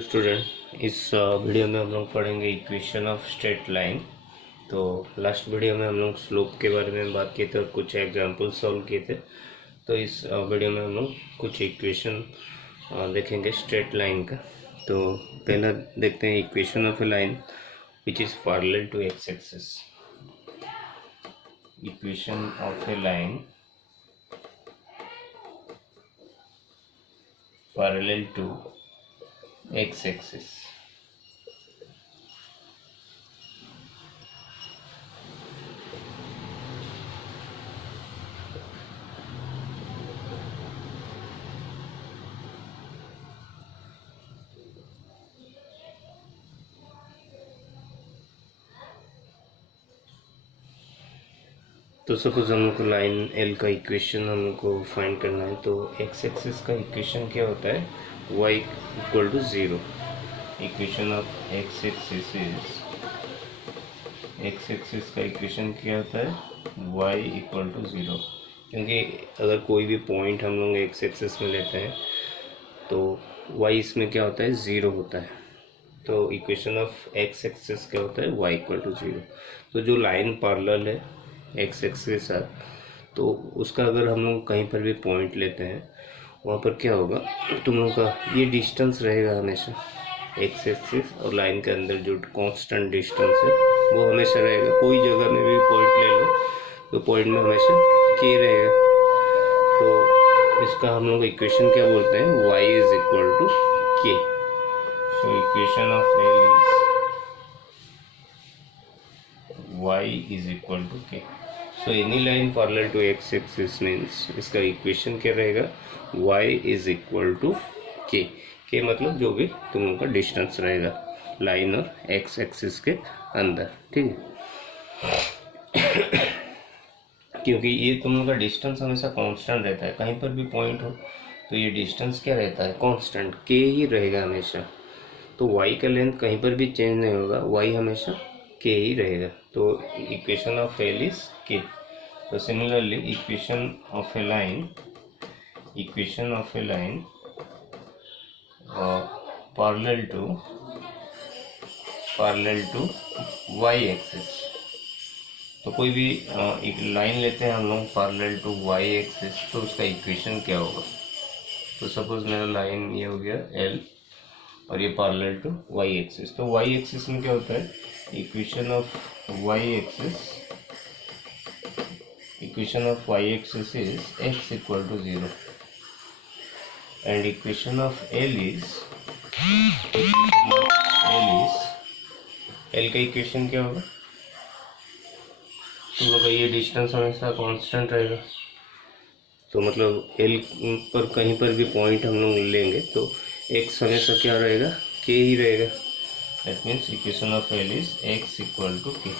Hello student, इस video में हम लोग पढ़ेंगे इक्वेशन ऑफ स्ट्रेट लाइन। तो लास्ट वीडियो में हम लोग स्लोप के बारे में बात किए थे और कुछ एग्जांपल सॉल्व किए थे। तो इस वीडियो में हम लोग कुछ इक्वेशन देखेंगे स्ट्रेट लाइन का। तो पहला देखते हैं equation of a line which is parallel to x axis. Equation of a line parallel to x axis. तो सपोज हम लोग को लाइन एल का इक्वेशन हम लोग को फाइंड करना है। तो एक्स एक्सिस का इक्वेशन क्या होता है? y equal to zero. Equation of x axis x axis का इक्वेशन क्या होता है? y equal to zero. क्योंकि अगर कोई भी पॉइंट हम लोग एक्स एक्सिस में लेते हैं तो y इसमें क्या होता है? ज़ीरो होता है। तो इक्वेशन ऑफ एक्स एक्सिस क्या होता है? y equal to zero. तो जो लाइन पैरेलल है एक्स एक्सिस के साथ, तो उसका अगर हम लोग कहीं पर भी पॉइंट लेते हैं वहाँ पर क्या होगा, तुम लोग का ये डिस्टेंस रहेगा हमेशा। एक्स एक्सिस और लाइन के अंदर जो कांस्टेंट डिस्टेंस है वो हमेशा रहेगा। कोई जगह में भी पॉइंट ले लो तो पॉइंट में हमेशा के रहेगा। तो इसका हम लोग इक्वेशन क्या बोलते हैं? y is equal to k. So equation of L is y is equal to k. So any line parallel to x axis means इसका इक्वेशन क्या रहेगा? y इज इक्वल टू के। के मतलब जो भी तुम लोग का डिस्टेंस रहेगा लाइन और एक्स एक्सिस के अंदर, ठीक है। क्योंकि ये तुम लोग का डिस्टेंस हमेशा कांस्टेंट रहता है, कहीं पर भी पॉइंट हो तो ये डिस्टेंस क्या रहता है? कांस्टेंट के ही रहेगा हमेशा। तो y का लेंथ कहीं पर भी चेंज नहीं होगा, y हमेशा के ही रहेगा। तो equation of L is K. तो similarly equation of a line parallel to y axis. तो कोई भी एक लाइन लेते हैं हम लोग पैरेलल टू y एक्सिस, तो उसका इक्वेशन क्या होगा? तो सपोज मेरा लाइन ये हो गया l और ये पैरेलल टू y एक्सिस। तो y एक्सिस में क्या होता है? Equation of y axis is x equal to zero and equation of l का इक्वेशन क्या होगा? तो मतलब ये डिस्टेंस हमेशा कांस्टेंट रहेगा। तो मतलब l पर कहीं पर भी पॉइंट हम लोग लेंगे तो x हमेशा क्या रहेगा? k ही रहेगा। That means equation of l is x equal to k।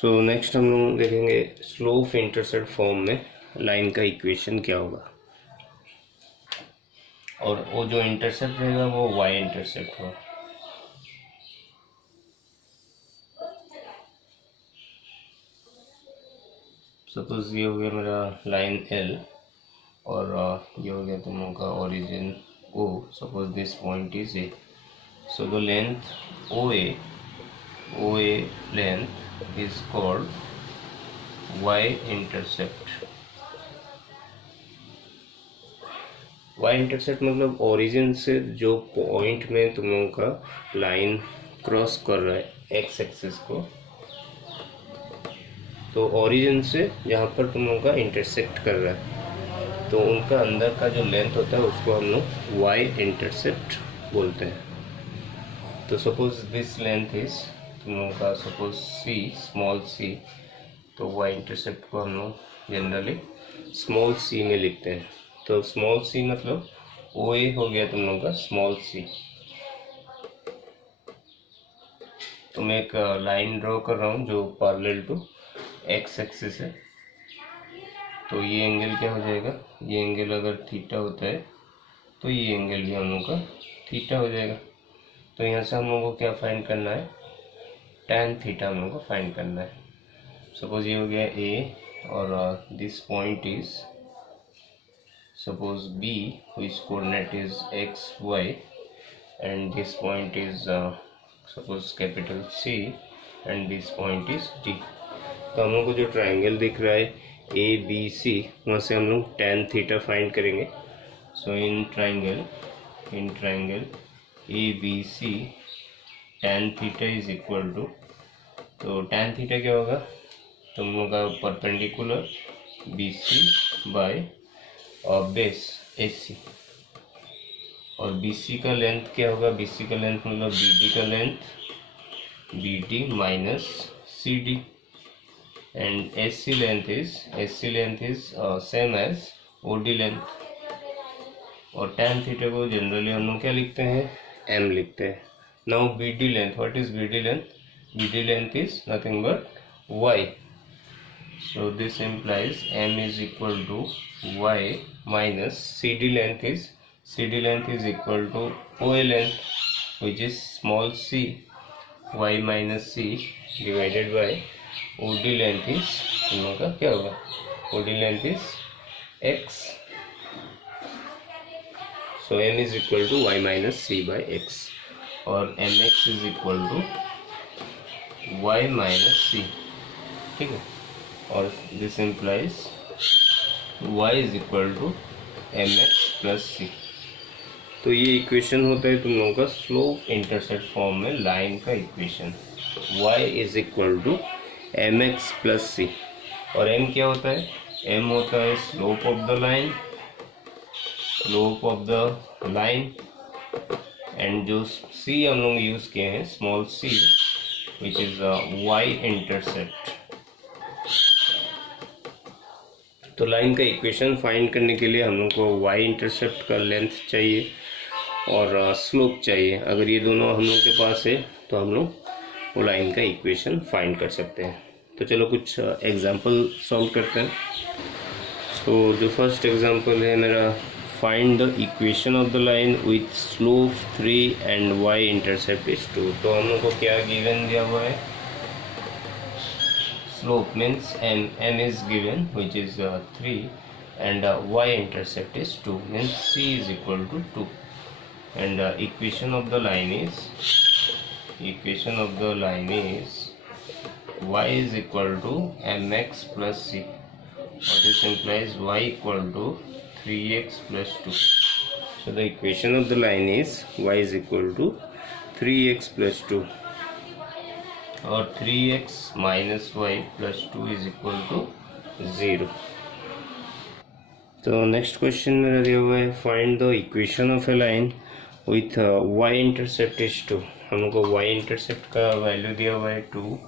So next हम लोग देखेंगे स्लोप इंटरसेप्ट फॉर्म में लाइन का इक्वेशन क्या होगा। और वो जो इंटरसेप्ट रहेगा वो y इंटरसेप्ट होगा। सपोज ये हो गया मेरा लाइन L और ये हो गया तुम लोगों का origin O। Suppose this point is A। So the length OA length is called y intercept. y intercept मतलब ओरिजिन से जो पॉइंट में तुम लोगों का लाइन क्रॉस कर रहा है एक्स एक्सिस को, तो ओरिजिन से जहाँ पर तुम लोगों का इंटरसेक्ट कर रहा है तो उनका अंदर का जो लेंथ होता है उसको हम लोग y इंटरसेप्ट बोलते हैं। तो सपोज दिस लेंथ इज तुम लोगों का सपोज c, स्मॉल c। तो y इंटरसेप्ट को हम लोग जनरली स्मॉल c में लिखते हैं। तो स्मॉल c मतलब OA हो गया तुम लोगों का स्मॉल c। तो मैं एक लाइन ड्रॉ कर रहा हूँ जो पैरेलल टू एक्स एक्सिस है। तो ये एंगल क्या हो जाएगा? ये एंगल अगर थीटा होता है तो ये एंगल भी हम लोग का थीटा हो जाएगा। तो यहाँ से हम लोगों को क्या फाइंड करना है? tan थीटा हम लोगों को फाइंड करना है। सपोज ये हो गया A और this point is suppose B, which coordinate is x, y, and this point is suppose capital C, and this point is D. तो हम लोग को जो ट्राइंगल दिख रहा है ABC, वहाँ से हम लोग tan थीटा फाइंड करेंगे. So in triangle ABC tan theta is equal to, तो tan थीटा क्या होगा, तो हम लोग का perpendicular BC by base AC, और BC का लेंथ क्या होगा, BC का लेंथ मतलब BD का length BD minus CD, and AC length is same as OD length. और tan थीटा को जनरली हम लोग क्या लिखते हैं, m लिखते हैं. Now BD length, what is BD length, BD length is nothing but y. So this implies m is equal to y minus CD length is equal to OA length, which is small c, y minus c divided by OD length is, हम लोग का क्या होगा, OD length is x. So m is equal to y minus c by x, और mx is equal to y minus c. ठीक है, और this implies y is equal to mx plus c. तो ये इक्वेशन होता है तुम लोगों का स्लोप इंटरसेप्ट फॉर्म में लाइन का equation. y is equal to mx plus c, और m क्या होता है, m होता है slope of the line, and जो c हम लोग यूज किए हैं small c, which is y intercept. तो लाइन का इक्वेशन फाइंड करने के लिए हम लोग को y इंटरसेप्ट का लेंथ चाहिए और स्लोप चाहिए. अगर ये दोनों हम लोग के पास है तो हम लोग वो लाइन का इक्वेशन फाइंड कर सकते हैं. तो चलो कुछ एग्जांपल सॉल्व करते हैं. सो जो फर्स्ट एग्जांपल है मेरा, find the equation of the line with slope 3 and y intercept is 2. तो हम लोग को क्या गिवन दिया हुआ है, slope means m is given which is 3 and y intercept is 2 means c is equal to 2, and equation of the line is y is equal to mx plus c, or this implies y equal to 3x plus 2. So the equation of the line is y is equal to 3x plus 2, or 3x minus y plus 2 is equal to 0. तो next question मेरा दिया हुआ है, find the equation of a line with y intercept is 2. हम लोग को y intercept का value दिया हुआ है 2,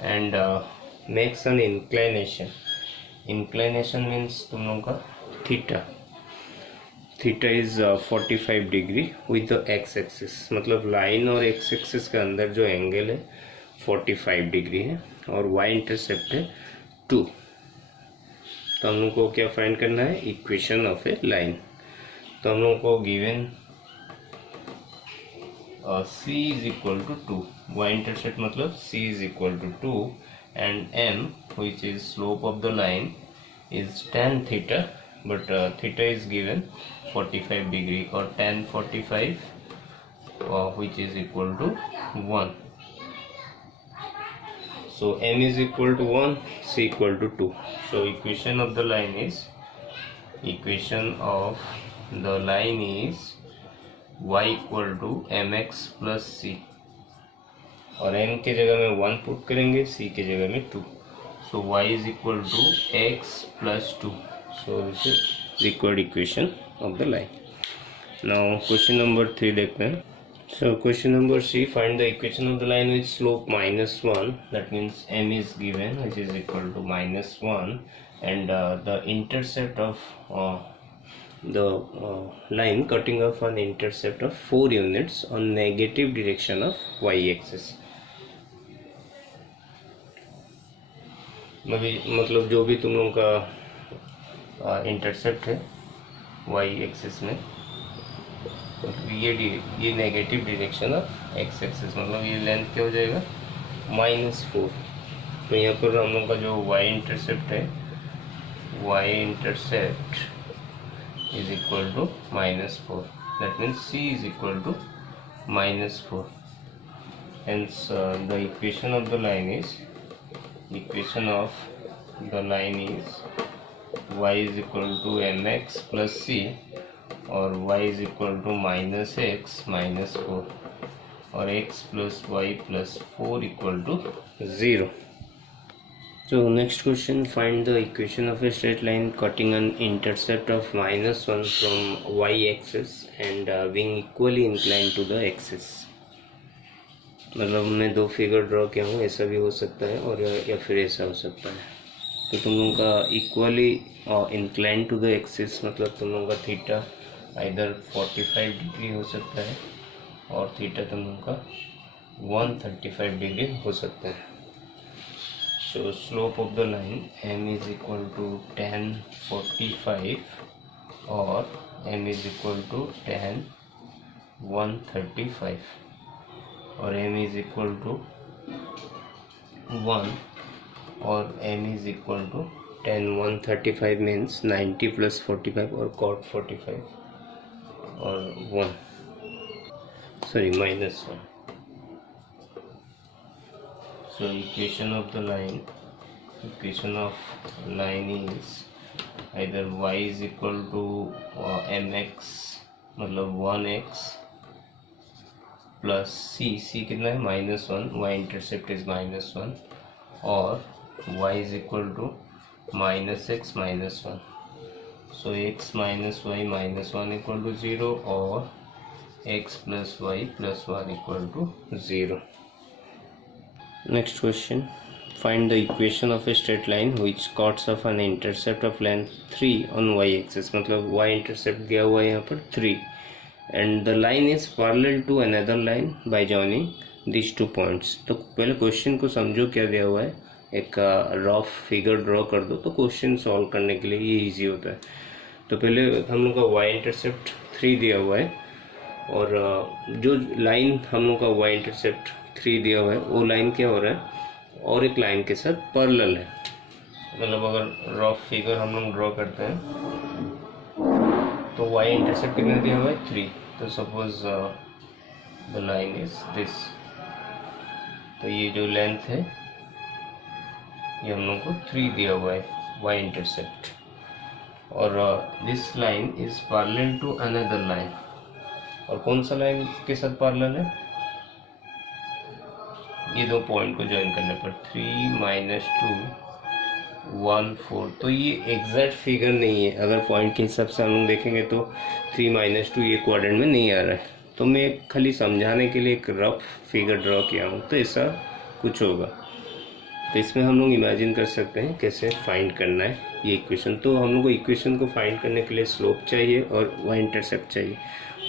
and makes an inclination. Inclination means तुम लोगों का theta is 45 degree with the x axis, मतलब लाइन और एक्स एक्सिस के अंदर जो एंगल है 45 डिग्री है, और y इंटरसेप्ट है 2. तो हम लोग को क्या फाइंड करना है, इक्वेशन ऑफ ए लाइन. तो हम लोग को given c is equal to 2, y intercept मतलब c is equal to 2, and m which is slope of the line is tan theta, but theta is given 45 degree, or tan 45 which is equal to 1. So m is equal to 1, c equal to 2. So equation of the line is y equal to mx plus c, और m के जगह में 1 put करेंगे, c के जगह में 2. So y is equal to x plus 2. So this is required equation of the line. Now question number 3 देखते हैं. So question number C, find the equation of the line with slope -1, that means m is given which is equal to -1, and the intercept of the line cutting off an intercept of 4 units on negative direction of y axis. मतलब जो भी तुम लोगों का intercept है y axis में, ये negative direction of x axis, मतलब ये लेंथ क्या हो जाएगा -4. तो यहाँ पर हम लोग का जो y इंटरसेप्ट है, y intercept is equal to -4. That means C is equal to -4. Hence the equation of the line is y is equal to mx plus c, or y is equal to -x minus 4, or x plus y plus 4 equal to 0. So next question, find the equation of a straight line cutting an intercept of -1 from y-axis and being equally inclined to the axis. मतलब मैं दो figure draw किया हूँ, ऐसा भी हो सकता है और या फिर ऐसा हो सकता है। तो तुम लोगों का equally incline to the axis मतलब तुम लोगों का थीटा आइदर 45 डिग्री हो सकता है और थीटा तुम लोगों का 135 डिग्री हो सकता है। So slope of the line m is equal to tan 45 or m is equal to tan 135 or m is equal to 1 or m is equal to tan 135 means 90 plus 45 or cot 45 or 1, sorry, -1. So equation of line is either y is equal to mx मतलब 1x plus c कितना है -1, y intercept is -1, और y is equal to -x minus 1. So x minus y minus 1 equal to 0 or x plus y plus 1 equal to 0. Next question, find the equation of a straight line which cuts off an intercept of length 3 on y-axis. मतलब y intercept दिया हुआ है यहाँ पर 3 and the line is parallel to another line by joining these 2 points. तो पहले question को समझो क्या दिया हुआ है, एक रफ फिगर ड्रॉ कर दो तो क्वेश्चन सॉल्व करने के लिए ये ईजी होता है। तो पहले हम लोग का y इंटरसेप्ट 3 दिया हुआ है और जो लाइन हम लोग का y इंटरसेप्ट 3 दिया हुआ है वो लाइन क्या हो रहा है और एक लाइन के साथ पैरेलल है। मतलब अगर रफ फिगर हम लोग ड्रॉ करते हैं तो y इंटरसेप्ट कितना दिया हुआ है 3, तो suppose the line is this, तो ये जो लेंथ है ये हम लोग को 3 दिया हुआ है y इंटरसेप्ट, और this line is parallel to another line, और कौन सा लाइन के साथ पैरेलल है, ये दो पॉइंट को ज्वाइन करने पर 3 - 2 1 4, तो ये एग्जैक्ट फिगर नहीं है। अगर पॉइंट के हिसाब से हम लोग देखेंगे तो 3 - 2 ये क्वाड्रेंट में नहीं आ रहा है, तो मैं खाली समझाने के लिए एक रफ फिगर ड्रॉ किया हूँ, तो ऐसा कुछ होगा। तो इसमें हम लोग इमेजिन कर सकते हैं कैसे फाइंड करना है ये इक्वेशन। तो हम लोग को इक्वेशन को फाइंड करने के लिए स्लोप चाहिए और y इंटरसेप्ट चाहिए।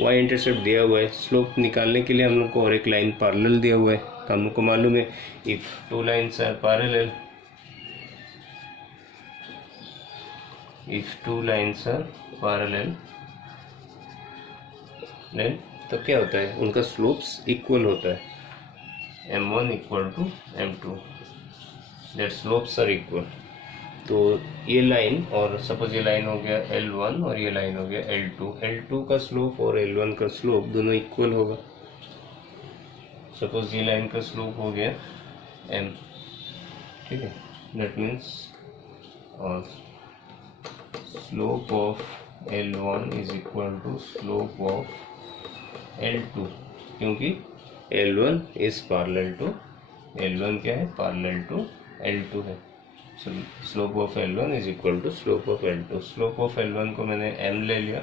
y इंटरसेप्ट दिया हुआ है, स्लोप निकालने के लिए हम लोग को और एक लाइन पैरेलल दिया हुआ है, तो हम लोग को मालूम है if 2 lines are parallel, then तो क्या होता है, उनका स्लोप्स इक्वल होता है, m1 equal to m2, that slopes are equal. तो ये लाइन और सपोज ये लाइन हो गया L1 और ये लाइन हो गया L2 का स्लोप और L1 का स्लोप दोनों इक्वल होगा। सपोज ये लाइन का स्लोप हो गया m, ठीक है, that means slope of L1 is equal to slope of L2, क्योंकि L1 is parallel to L1 क्या है, पैरेलल टू L2 है। Slope of L1 is equal to slope of L2। Slope of L1 को मैंने m ले लिया,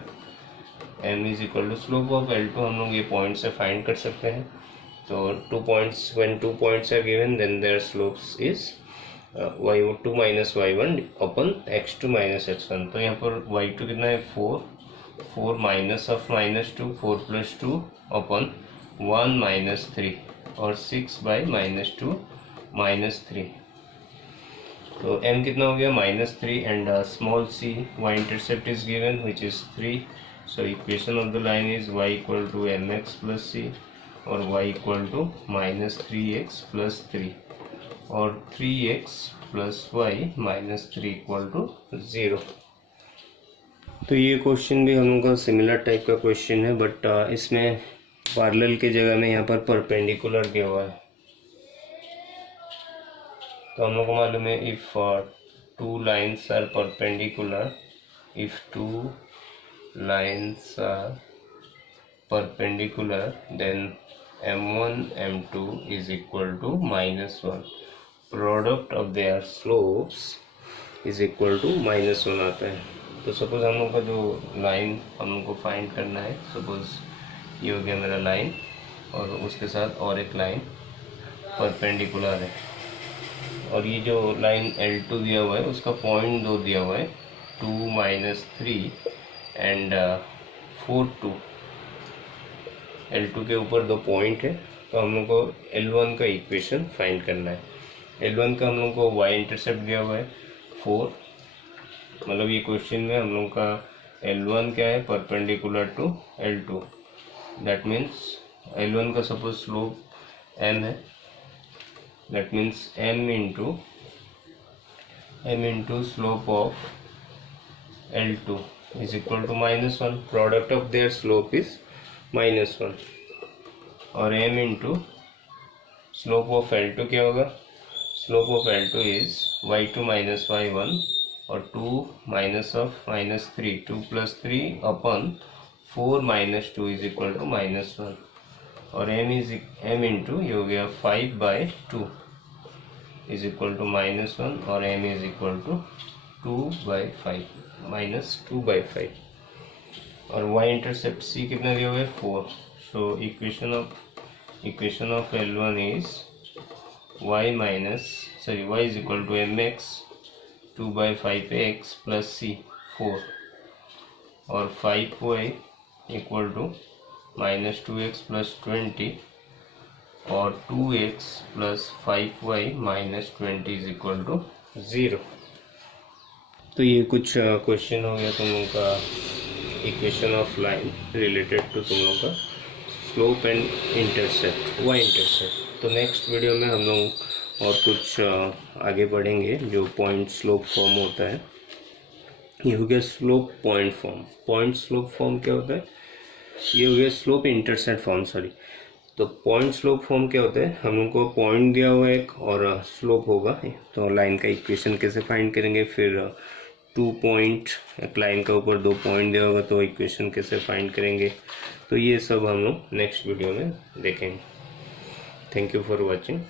m is equal to slope of L2 हम लोग ये पॉइंट से फाइंड कर सकते हैं। तो 2 points, when 2 points are given then their slopes is y2 minus y1 upon x2 minus x1। तो यहाँ पर y2 कितना है 4 माइनस ऑफ -2 4 + 2 अपन 1 - 3 और 6 by -2 -3, तो m कितना हो गया -3 and small c y intercept is given which is 3। So equation of the line is y equal to mx plus c और y equal to -3x plus 3 और 3x plus y -3 equal to 0। तो ये question भी हम लोग का similar type का question है, बट इसमें पैरेलल के जगह में यहाँ पर परपेंडिकुलर दिया हुआ है। तो हम लोग को मालूम है if two lines are perpendicular, if two lines are perpendicular then m1 m2 is equal to -1, product of their slopes is equal to -1 आता है। तो सपोज हम लोग का जो लाइन हम लोग को फाइंड करना है, सपोज ये हो गया मेरा लाइन और उसके साथ और एक लाइन परपेंडिकुलर है, और ये जो लाइन L2 दिया हुआ है उसका पॉइंट 2 दिया हुआ है, 2 - 3 एंड 4 2। L2 के ऊपर 2 पॉइंट है, तो हम लोग को L1 का इक्वेशन फाइंड करना है। L1 का हम लोग को y इंटरसेप्ट दिया हुआ है 4, मतलब ये क्वेश्चन में हम लोग का L1 क्या है, perpendicular to L2, that means L1 का सपोज स्लोप m है, that means m into slope of L2 is equal to -1, product of their slope is -1, और m into slope of L2 क्या होगा, slope of L2 is y2 - y1 और 2 -3, 2 + 3 upon 4 - 2 is equal to -1, और m into ये हो गया 5/2 is equal to -1, और m is equal to 2/5 -2/5, और y इंटरसेप्ट c कितना दिया हुआ है 4। So equation of L1 is y is equal to mx 2/5x plus c 4, और 5y equal to -2x plus 20 और 2x plus 5y - 20 is equal to 0। तो ये कुछ क्वेश्चन हो गया तुम लोग का equation of line related to तुम लोग का slope and intercept, y intercept. तो नेक्स्ट वीडियो में हम लोग और कुछ आगे बढ़ेंगे, जो पॉइंट स्लोप फॉर्म होता है। ये हो गया slope point form. Point slope form क्या होता है, ये हो गया स्लोप इंटरसेप्ट फॉर्म, सॉरी। तो पॉइंट स्लोप फॉर्म क्या होता है, हम लोग को पॉइंट दिया हुआ है एक और स्लोप होगा, तो लाइन का इक्वेशन कैसे फाइंड करेंगे, फिर 2 पॉइंट, एक लाइन का ऊपर 2 पॉइंट दिया होगा तो इक्वेशन कैसे फाइंड करेंगे। तो ये सब हम लोग नेक्स्ट वीडियो में देखेंगे। Thank you for watching.